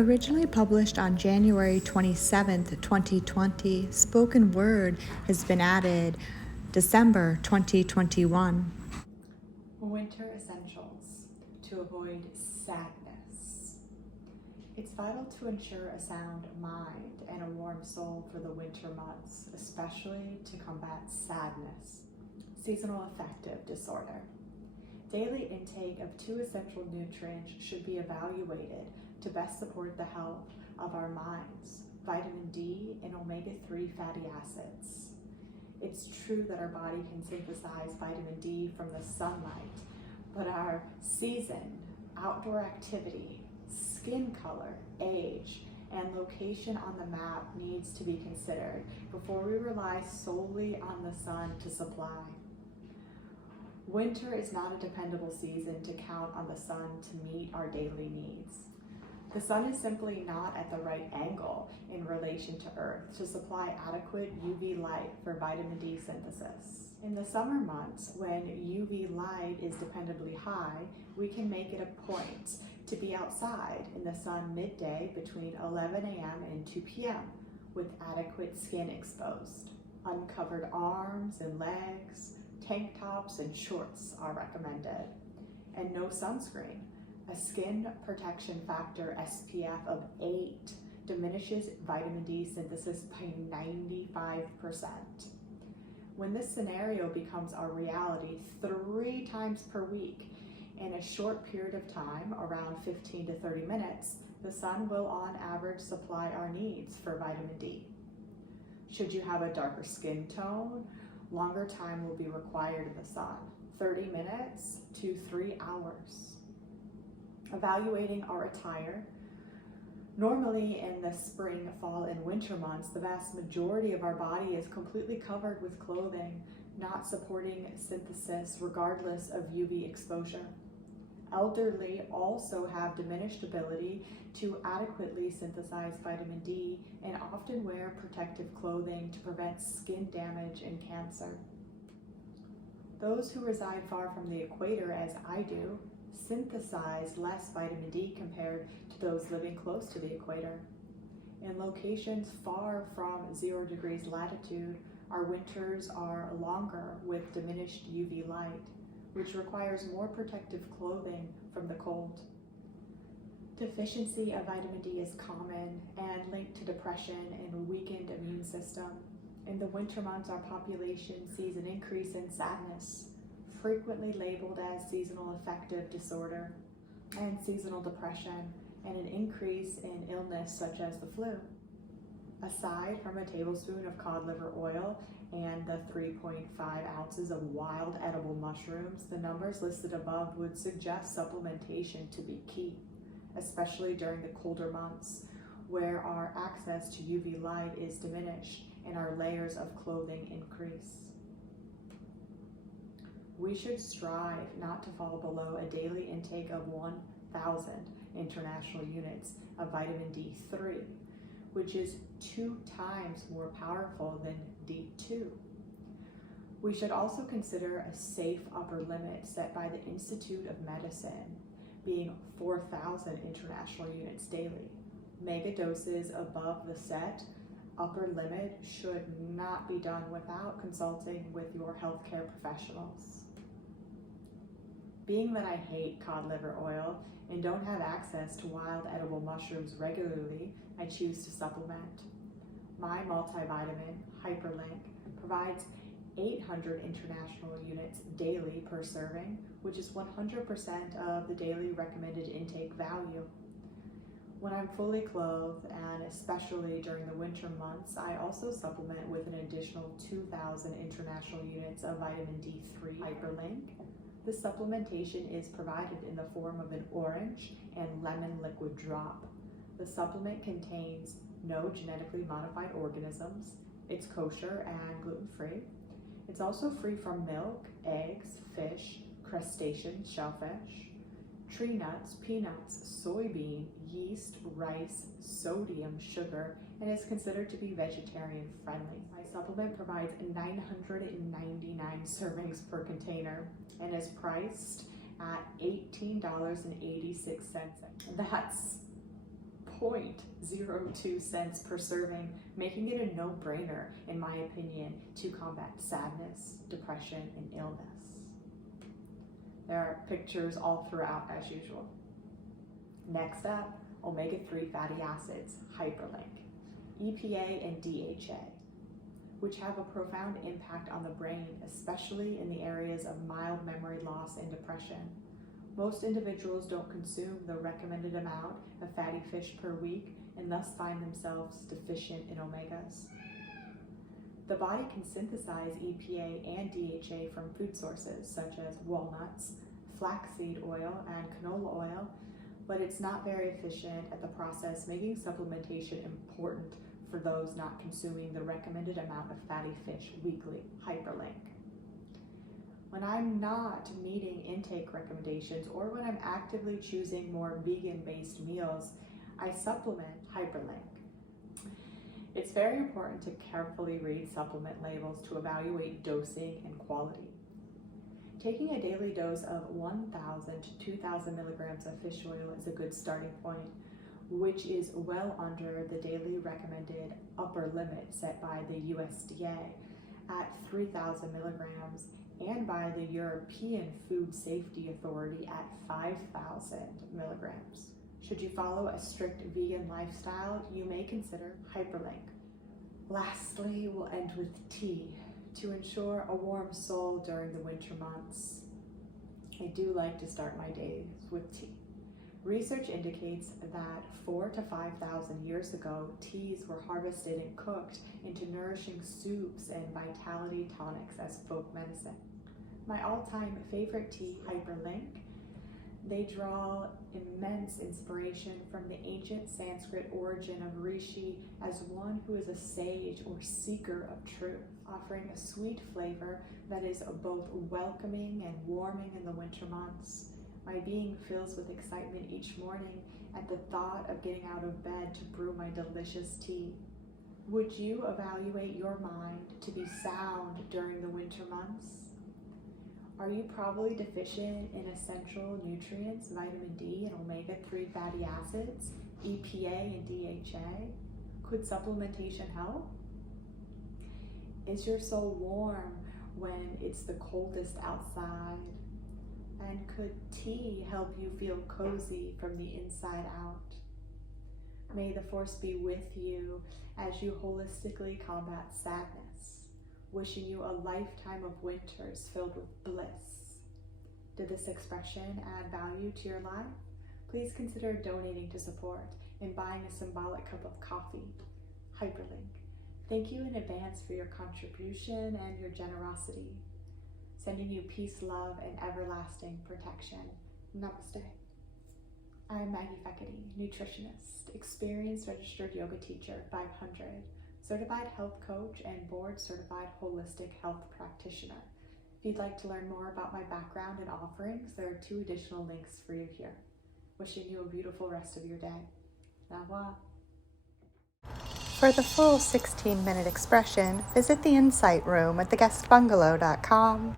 Originally published on January 27, 2020, spoken word has been added December 2021. Winter essentials to avoid sadness. It's vital to ensure a sound mind and a warm soul for the winter months, especially to combat sadness, seasonal affective disorder. Daily intake of 2 essential nutrients should be evaluated to best support the health of our minds: vitamin D and omega-3 fatty acids. It's true that our body can synthesize vitamin D from the sunlight, but our season, outdoor activity, skin color, age, and location on the map needs to be considered before we rely solely on the sun to supply. Winter is not a dependable season to count on the sun to meet our daily needs. The sun is simply not at the right angle in relation to Earth to supply adequate UV light for vitamin D synthesis. In the summer months, when UV light is dependably high, we can make it a point to be outside in the sun midday between 11 a.m. and 2 p.m. with adequate skin exposed. Uncovered arms and legs, tank tops and shorts are recommended, and no sunscreen. A skin protection factor SPF of 8 diminishes vitamin D synthesis by 95%. When this scenario becomes our reality 3 times per week, in a short period of time, around 15 to 30 minutes, the sun will on average supply our needs for vitamin D. Should you have a darker skin tone, longer time will be required in the sun, 30 minutes to 3 hours. Evaluating our attire. Normally in the spring, fall, and winter months, the vast majority of our body is completely covered with clothing, not supporting synthesis regardless of UV exposure. Elderly also have diminished ability to adequately synthesize vitamin D and often wear protective clothing to prevent skin damage and cancer. Those who reside far from the equator, as I do, synthesize less vitamin D compared to those living close to the equator. In locations far from 0 degrees latitude, our winters are longer with diminished UV light, which requires more protective clothing from the cold. Deficiency of vitamin D is common and linked to depression and a weakened immune system. In the winter months, our population sees an increase in sadness, frequently labeled as seasonal affective disorder, and seasonal depression, and an increase in illness such as the flu. Aside from a tablespoon of cod liver oil and the 3.5 ounces of wild edible mushrooms, the numbers listed above would suggest supplementation to be key, especially during the colder months, where our access to UV light is diminished and our layers of clothing increase. We should strive not to fall below a daily intake of 1,000 international units of vitamin D3, which is 2 times more powerful than D2. We should also consider a safe upper limit set by the Institute of Medicine, being 4,000 international units daily. Mega doses above the set upper limit should not be done without consulting with your healthcare professionals. Being that I hate cod liver oil and don't have access to wild edible mushrooms regularly, I choose to supplement. My multivitamin, Hyperlink, provides 800 international units daily per serving, which is 100% of the daily recommended intake value. When I'm fully clothed, and especially during the winter months, I also supplement with an additional 2,000 international units of vitamin D3 Hyperlink. The supplementation is provided in the form of an orange and lemon liquid drop. The supplement contains no genetically modified organisms. It's kosher and gluten-free. It's also free from milk, eggs, fish, crustaceans, shellfish, tree nuts, peanuts, soybean, yeast, rice, sodium, sugar, and is considered to be vegetarian friendly. My supplement provides 999 servings per container and is priced at $18.86. That's 0.02 cents per serving, making it a no-brainer, in my opinion, to combat sadness, depression, and illness. There are pictures all throughout as usual. Next up, omega-3 fatty acids, hyperlink, EPA and DHA, which have a profound impact on the brain, especially in the areas of mild memory loss and depression. Most individuals don't consume the recommended amount of fatty fish per week and thus find themselves deficient in omegas. The body can synthesize EPA and DHA from food sources such as walnuts, flaxseed oil, and canola oil, but it's not very efficient at the process, making supplementation important for those not consuming the recommended amount of fatty fish weekly, hyperlink. When I'm not meeting intake recommendations or when I'm actively choosing more vegan-based meals, I supplement hyperlink. It's very important to carefully read supplement labels to evaluate dosing and quality. Taking a daily dose of 1,000 to 2,000 milligrams of fish oil is a good starting point, which is well under the daily recommended upper limit set by the USDA at 3,000 milligrams and by the European Food Safety Authority at 5,000 milligrams. Should you follow a strict vegan lifestyle, you may consider hyperlink. Lastly, we'll end with tea to ensure a warm soul during the winter months. I do like to start my days with tea. Research indicates that 4,000 to 5,000 years ago, teas were harvested and cooked into nourishing soups and vitality tonics as folk medicine. My all-time favorite tea, hyperlink, they draw immense inspiration from the ancient Sanskrit origin of rishi as one who is a sage or seeker of truth, offering a sweet flavor that is both welcoming and warming in the winter months. My being fills with excitement each morning at the thought of getting out of bed to brew my delicious tea. Would you evaluate your mind to be sound during the winter months? Are you probably deficient in essential nutrients, vitamin D and omega-3 fatty acids, EPA and DHA? Could supplementation help? Is your soul warm when it's the coldest outside? And could tea help you feel cozy from the inside out? May the force be with you as you holistically combat sadness, wishing you a lifetime of winters filled with bliss. Did this expression add value to your life? Please consider donating to support and buying a symbolic cup of coffee, hyperlink. Thank you in advance for your contribution and your generosity. Sending you peace, love, and everlasting protection. Namaste. I'm Maggie Fekete, nutritionist, experienced registered yoga teacher, 500, certified health coach, and board-certified holistic health practitioner. If you'd like to learn more about my background and offerings, there are 2 additional links for you here. Wishing you a beautiful rest of your day. Au revoir. For the full 16-minute expression, visit the Insight Room at theguestbungalow.com.